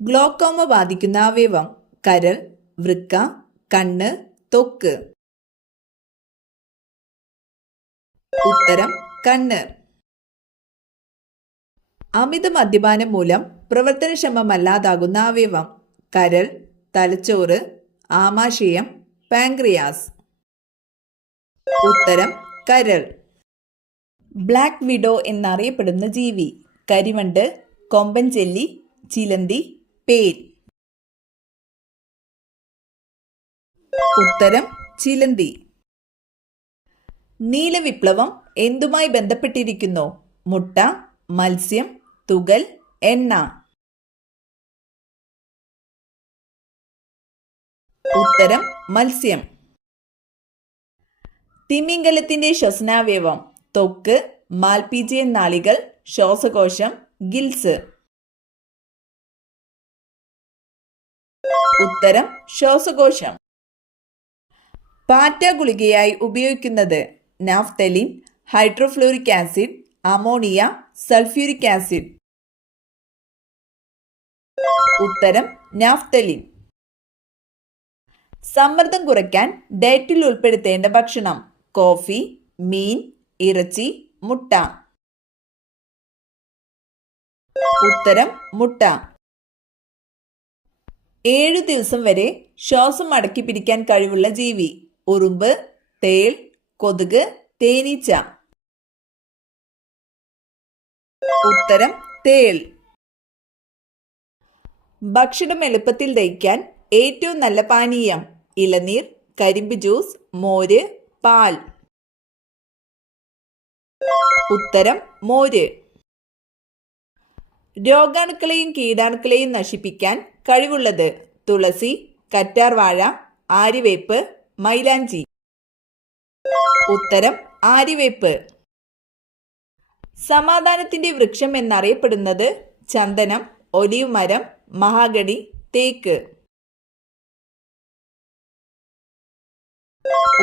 Glaucoma ബാധിക്കുന്ന അവയവം: കരൾ, വൃക്ക, കണ്ണ്, ത്വക്ക്. ഉത്തരം കണ്ണ്. അമിത മദ്യപാനം മൂലം പ്രവർത്തനക്ഷമമല്ലാതാകുന്ന അവയവം: കരൾ, തലച്ചോറ്, ആമാശയം, പാൻക്രിയാസ്. ഉത്തരം കരൾ. ബ്ലാക്ക് വിഡോ എന്നറിയപ്പെടുന്ന ജീവി: കരിവണ്ട്, കൊമ്പൻ ചെല്ലി, ചിലന്തി, പേൽ. ഉത്തരം ചിലന്തി. നീലവിപ്ലവം എന്തുമായി ബന്ധപ്പെട്ടിരിക്കുന്നു? മുട്ട, മത്സ്യം, തുകൽ, എണ്ണ. ഉത്തരം മത്സ്യം. തിമിംഗലത്തിന്റെ ശ്വസനാവയവം: ത്വക്ക്, മാൽപീജിയൻ നാളികൾ, ശ്വാസകോശം, ഗിൽസ്. ഉത്തരം ശ്വാസകോശം. പാറ്റ ഗുളികയായി ഉപയോഗിക്കുന്നത്: naphthalene, hydrofluoric acid, ammonia, sulphuric acid. ഉത്തരം നാഫ്തലിൻ. സമ്മർദ്ദം കുറയ്ക്കാൻ ഡയറ്റിൽ ഉൾപ്പെടുത്തേണ്ട ഭക്ഷണം: കോഫി, മീൻ, ഇറച്ചി, മുട്ട. ഉത്തരം മുട്ട. 7 ദിവസം വരെ ശ്വാസം അടക്കി പിടിക്കാൻ കഴിവുള്ള ജീവി: ഉറുമ്പ്, തേൾ, കൊതുക്, തേനീച്ച. ഉത്തരം തേൾ. ഭക്ഷണം എളുപ്പത്തിൽ ദഹിക്കാൻ ഏറ്റവും നല്ല പാനീയം: ഇളനീർ, കരിമ്പ് ജ്യൂസ്, മോര്, പാൽ. ഉത്തരം മോര്. രോഗാണുക്കളെയും കീടാണുക്കളെയും നശിപ്പിക്കാൻ കഴിവുള്ളത്: തുളസി, കറ്റാർവാഴ, ആര്യവേപ്പ്, മൈലാഞ്ചി. ഉത്തരം ആര്യവേപ്പ്. സമാധാനത്തിന്റെ വൃക്ഷം എന്നറിയപ്പെടുന്നത്: ചന്ദനം, ഒലീവ് മരം, മഹാഗണി, തേക്ക്.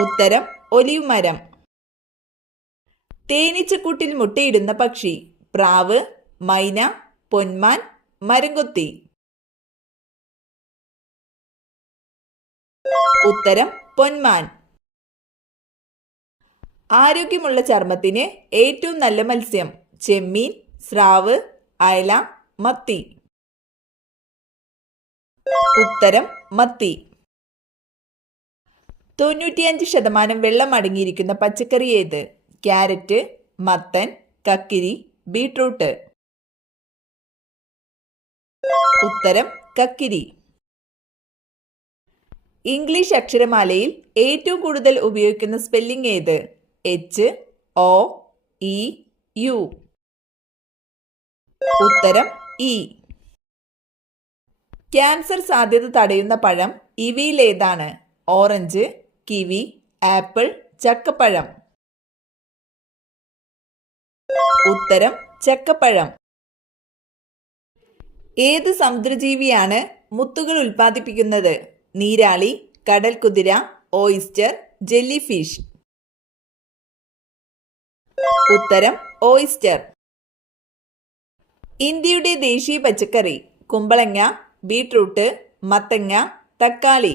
ഉത്തരം ഒലീവ് മരം. തേനീച്ചക്കൂട്ടിൽ മുട്ടയിടുന്ന പക്ഷി: പ്രാവ്, മൈന, പൊന്മാൻ, മരംകൊത്തി. ഉത്തരം പൊന്മാൻ. ആരോഗ്യമുള്ള ചർമ്മത്തിന് ഏറ്റവും നല്ല മത്സ്യം: ചെമ്മീൻ, സ്രാവ്, അയല, മത്തി. ഉത്തരം മത്തി. 95% വെള്ളം അടങ്ങിയിരിക്കുന്ന പച്ചക്കറി ഏത്? ക്യാരറ്റ്, മത്തൻ, കക്കിരി, ബീട്രൂട്ട്. ഉത്തരം കക്കിരി. ഇംഗ്ലീഷ് അക്ഷരമാലയിൽ ഏറ്റവും കൂടുതൽ ഉപയോഗിക്കുന്ന സ്പെല്ലിംഗ് ഏത്? H, O, E, U. ഉത്തരം E. ക്യാൻസർ സാധ്യത തടയുന്ന പഴം ഇവയിൽ ഏതാണ്? ഓറഞ്ച്, കിവി, ആപ്പിൾ, ചക്കപ്പഴം. ഉത്തരം ചക്കപ്പഴം. ഏത് സമുദ്രജീവിയാണ് മുത്തുകൾ ഉൽപ്പാദിപ്പിക്കുന്നത്? നീരാളി, കടൽക്കുതിര, ഓയിസ്റ്റർ, ജെല്ലി ഫിഷ്. ഉത്തരം ഓയിസ്റ്റർ. ഇന്ത്യയുടെ ദേശീയ പച്ചക്കറി: കുമ്പളങ്ങ, ബീട്രൂട്ട്, മത്തങ്ങ, തക്കാളി.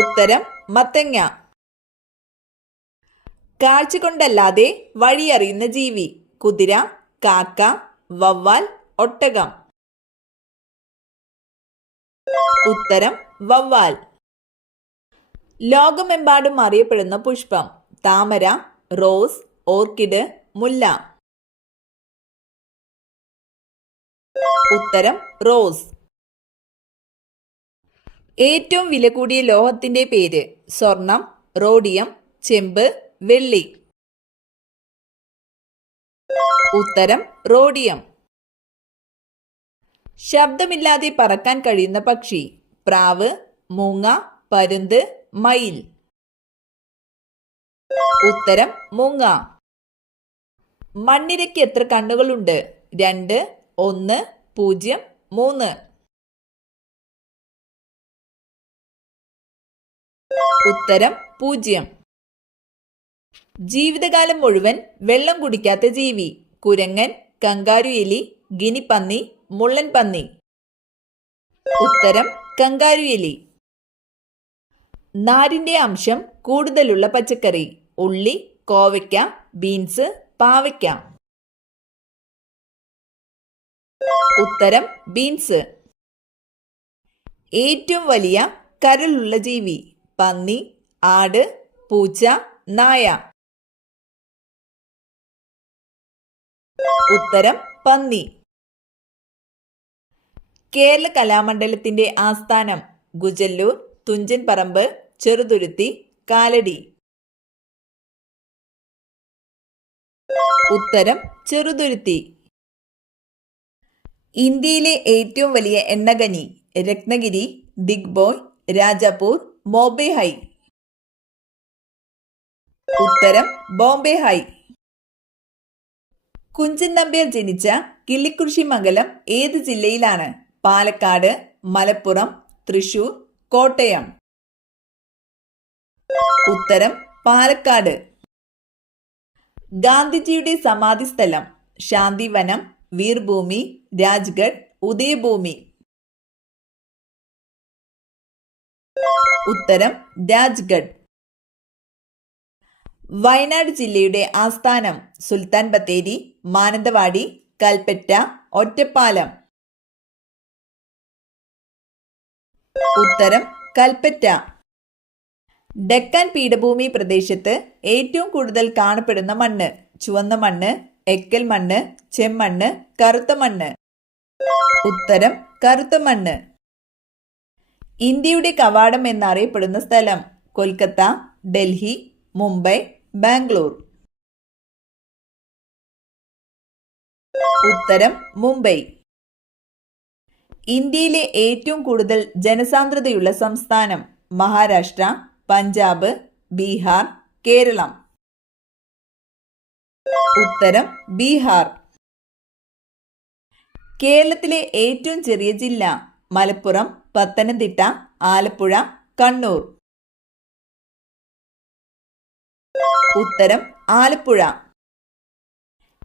ഉത്തരം മത്തങ്ങ. കാഴ്ച കൊണ്ടല്ലാതെ വഴിയറിയുന്ന ജീവി: കുതിര, കാക്ക, വവ്വാൽ, ഒട്ടകം. ഉത്തരം വവ്വാൽ. ലോകമെമ്പാടും അറിയപ്പെടുന്ന പുഷ്പം: താമര, റോസ്, ഓർക്കിഡ്, മുല്ല. ഉത്തരം റോസ്. ഏറ്റവും വില കൂടിയ ലോഹത്തിന്റെ പേര്: സ്വർണം, റോഡിയം, ചെമ്പ്, വെള്ളി. ഉത്തരം റോഡിയം. ശബ്ദമില്ലാതെ പറക്കാൻ കഴിയുന്ന പക്ഷി: പ്രാവ്, മൂങ്ങ, പരുന്ത്, മയിൽ. ഉത്തരം മൂങ്ങ. മണ്ണിരയ്ക്ക് എത്ര കണ്ണുകളുണ്ട്? 2, 1, 0, 3. ഉത്തരം 0. ജീവിതകാലം മുഴുവൻ വെള്ളം കുടിക്കാത്ത ജീവി: കുരങ്ങൻ, കങ്കാരു എലി, ഗിനിപ്പന്നി, മുള്ളൻ പന്നി? ഉത്തരം കങ്കാരു എലി. നാരിന്റെ അംശം കൂടുതലുള്ള പച്ചക്കറി? ഉള്ളി, കോവയ്ക്ക, ബീൻസ്, പാവയ്ക്ക? ഉത്തരം ബീൻസ്. ഏറ്റവും വലിയ കരളുള്ള ജീവി? പന്നി, ആട്, പൂച്ച, നായ? ഉത്തരം പന്നി. കേരള കലാമണ്ഡലത്തിന്റെ ആസ്ഥാനം? ഗുജല്ലൂർ, തുഞ്ചൻ പറമ്പ്, ചെറുതുരുത്തി, കാലടി? ഉത്തരം ചെറുതുരുത്തി. ഇന്ത്യയിലെ ഏറ്റവും വലിയ എണ്ണഖനി? രത്നഗിരി, ദിഗ്ബോയ്, രാജാപൂർ, ബോംബെ ഹൈ? ഉത്തരം ബോംബെ ഹൈ. കുഞ്ചൻ നമ്പ്യാർ ജനിച്ച കിള്ളിക്കുറിശി മംഗലം ഏത് ജില്ലയിലാണ്? പാലക്കാട്, മലപ്പുറം, തൃശൂർ, കോട്ടയം? ഉത്തരം പാലക്കാട്. ഗാന്ധിജിയുടെ സമാധി സ്ഥലം? ശാന്തിവനം, വീർഭൂമി, രാജ്ഗഡ്, ഉദയഭൂമി? ഉത്തരം രാജ്ഗഡ്. വയനാട് ജില്ലയുടെ ആസ്ഥാനം? സുൽത്താൻ ബത്തേരി, മാനന്തവാടി, കൽപ്പറ്റ, ഒറ്റപ്പാലം? ഉത്തരം കൽപ്പറ്റ. ഡെക്കാൻ പീഠഭൂമി പ്രദേശത്ത് ഏറ്റവും കൂടുതൽ കാണപ്പെടുന്ന മണ്ണ്? ചുവന്ന മണ്ണ്, എക്കൽ മണ്ണ്, ചെമ്മണ്ണ്, കറുത്ത മണ്ണ്? ഉത്തരം കറുത്ത മണ്ണ്. ഇന്ത്യയുടെ കവാടം എന്നറിയപ്പെടുന്ന സ്ഥലം? കൊൽക്കത്ത, ഡൽഹി, മുംബൈ, ബാംഗ്ലൂർ? ഉത്തരം മുംബൈ. ഇന്ത്യയിലെ ഏറ്റവും കൂടുതൽ ജനസാന്ദ്രതയുള്ള സംസ്ഥാനം? മഹാരാഷ്ട്ര, പഞ്ചാബ്, ബീഹാർ, കേരളം? ഉത്തരം ബീഹാർ. കേരളത്തിലെ ഏറ്റവും ചെറിയ ജില്ല? മലപ്പുറം, പത്തനംതിട്ട, ആലപ്പുഴ, കണ്ണൂർ? ഉത്തരം ആലപ്പുഴ.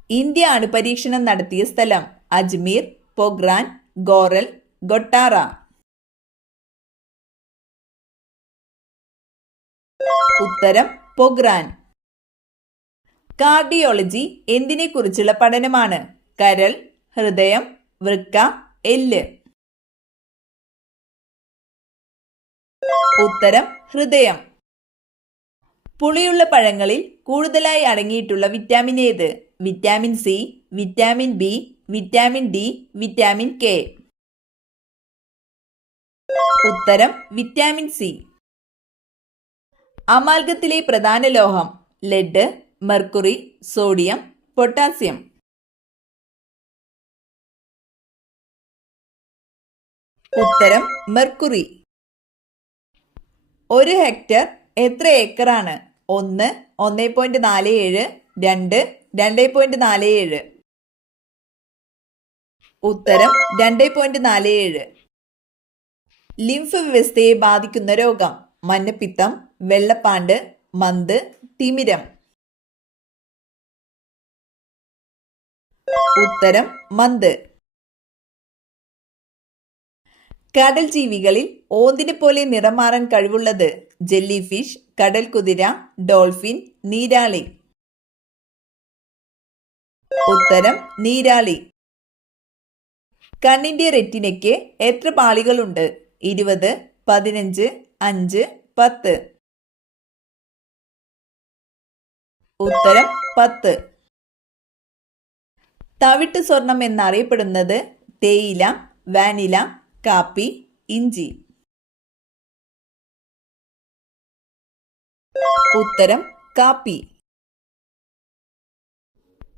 ഇന്ത്യ അണുപരീക്ഷണം നടത്തിയ സ്ഥലം? അജ്മീർ, പൊഗ്രാൻ, ഗോറൽ, ഗൊട്ടാറ? ഉത്തരം പൊഗ്രാൻ. കാർഡിയോളജി എന്തിനെ കുറിച്ചുള്ള പഠനമാണ്? കരൾ, ഹൃദയം, വൃക്ക, എല്ല്? ഉത്തരം ഹൃദയം. പുളിയുള്ള പഴങ്ങളിൽ കൂടുതലായി അടങ്ങിയിട്ടുള്ള വിറ്റാമിൻ ഏത്? Vitamin C, vitamin B, vitamin D, vitamin K? ഉത്തരം വിറ്റാമിൻ സി. അമാൽഗത്തിലെ പ്രധാന ലോഹം? Lead, mercury, sodium, potassium? ഉത്തരം മെർക്കുറി. ഒരു ഹെക്ടർ എത്ര ഏക്കറാണ്? 1, 1.47, 2, 2.47? ഉത്തരം 2.47. ലിംഫ് വ്യവസ്ഥയെ ബാധിക്കുന്ന രോഗം? മഞ്ഞപ്പിത്തം, വെള്ളപ്പാണ്ട്, മന്ത്, തിമിരം? ഉത്തരം മന്ത്. കടൽ ജീവികളിൽ ഓന്തിനെ പോലെ നിറം മാറാൻ കഴിവുള്ളത്? ജെല്ലി ഫിഷ്, കടൽ കുതിര, ഡോൾഫിൻ, നീരാളി? ഉത്തരം നീരാളി. കണ്ണിന്റെ റെറ്റിനയ്ക്ക് എത്ര പാളികളുണ്ട്? 20, 15, 5, 10? ഉത്തരം 10. തവിട്ട് സ്വർണം എന്നറിയപ്പെടുന്നത്? തേയില, വാനില, കാപ്പി, ഇഞ്ചി? ഉത്തരം കാപ്പി.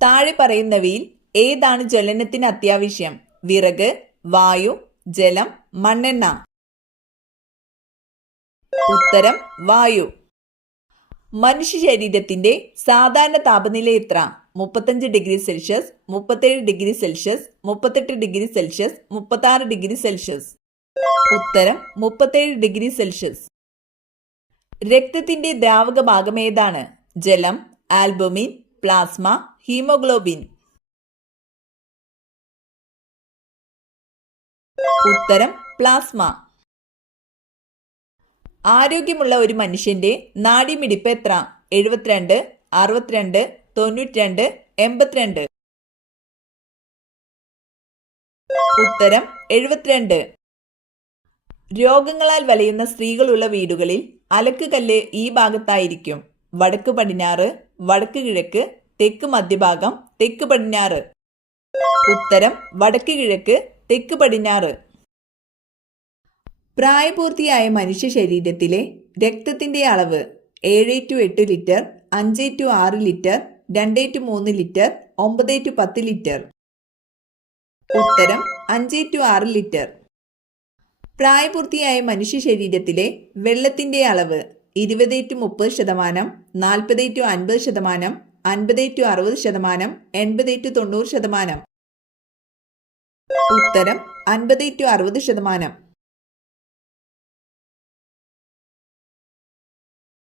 താഴെ പറയുന്നവയിൽ ഏതാണ് ജ്വലനത്തിന് അത്യാവശ്യം? വിറക്, വായു, ജലം, മണ്ണെണ്ണ? ഉത്തരം വായു. മനുഷ്യ ശരീരത്തിന്റെ സാധാരണ താപനില എത്ര? 35 degree Celsius, 37 degree Celsius, 38 degree Celsius, 36 degree Celsius? ഉത്തരം 37 ഡിഗ്രി സെൽഷ്യസ്. രക്തത്തിന്റെ ദ്രാവക ഭാഗം ഏതാണ്? ജലം, ആൽബുമിൻ, പ്ലാസ്മ, ഹീമോഗ്ലോബിൻ? ഉത്തരം പ്ലാസ്മ. ആരോഗ്യമുള്ള ഒരു മനുഷ്യന്റെ നാഡിമിടിപ്പ് എത്ര? 72, 62, 92, 82. ഉത്തരം 72. രോഗങ്ങളാൽ വലയുന്ന സ്ത്രീകളുള്ള വീടുകളിൽ അലക്ക് കല്ല് ഈ ഭാഗത്തായിരിക്കും. വടക്ക് പടിഞ്ഞാറ്, വടക്ക് കിഴക്ക്, തെക്ക് മധ്യഭാഗം, തെക്ക് പടിഞ്ഞാറ്. ഉത്തരം വടക്ക് കിഴക്ക്, തെക്ക് പടിഞ്ഞാറ്. പ്രായപൂർത്തിയായ മനുഷ്യ ശരീരത്തിലെ രക്തത്തിന്റെ അളവ് 7:8 ലിറ്റർ, 5:6 ലിറ്റർ, 2:3 ലിറ്റർ, 9:10 ലിറ്റർ. ഉത്തരം 5:6 ലിറ്റർ. പ്രായപൂർത്തിയായ മനുഷ്യ ശരീരത്തിലെ വെള്ളത്തിന്റെ അളവ് 20:30%, 40:50%, 50:60%, 80:90%. ഉത്തരം 50:60%.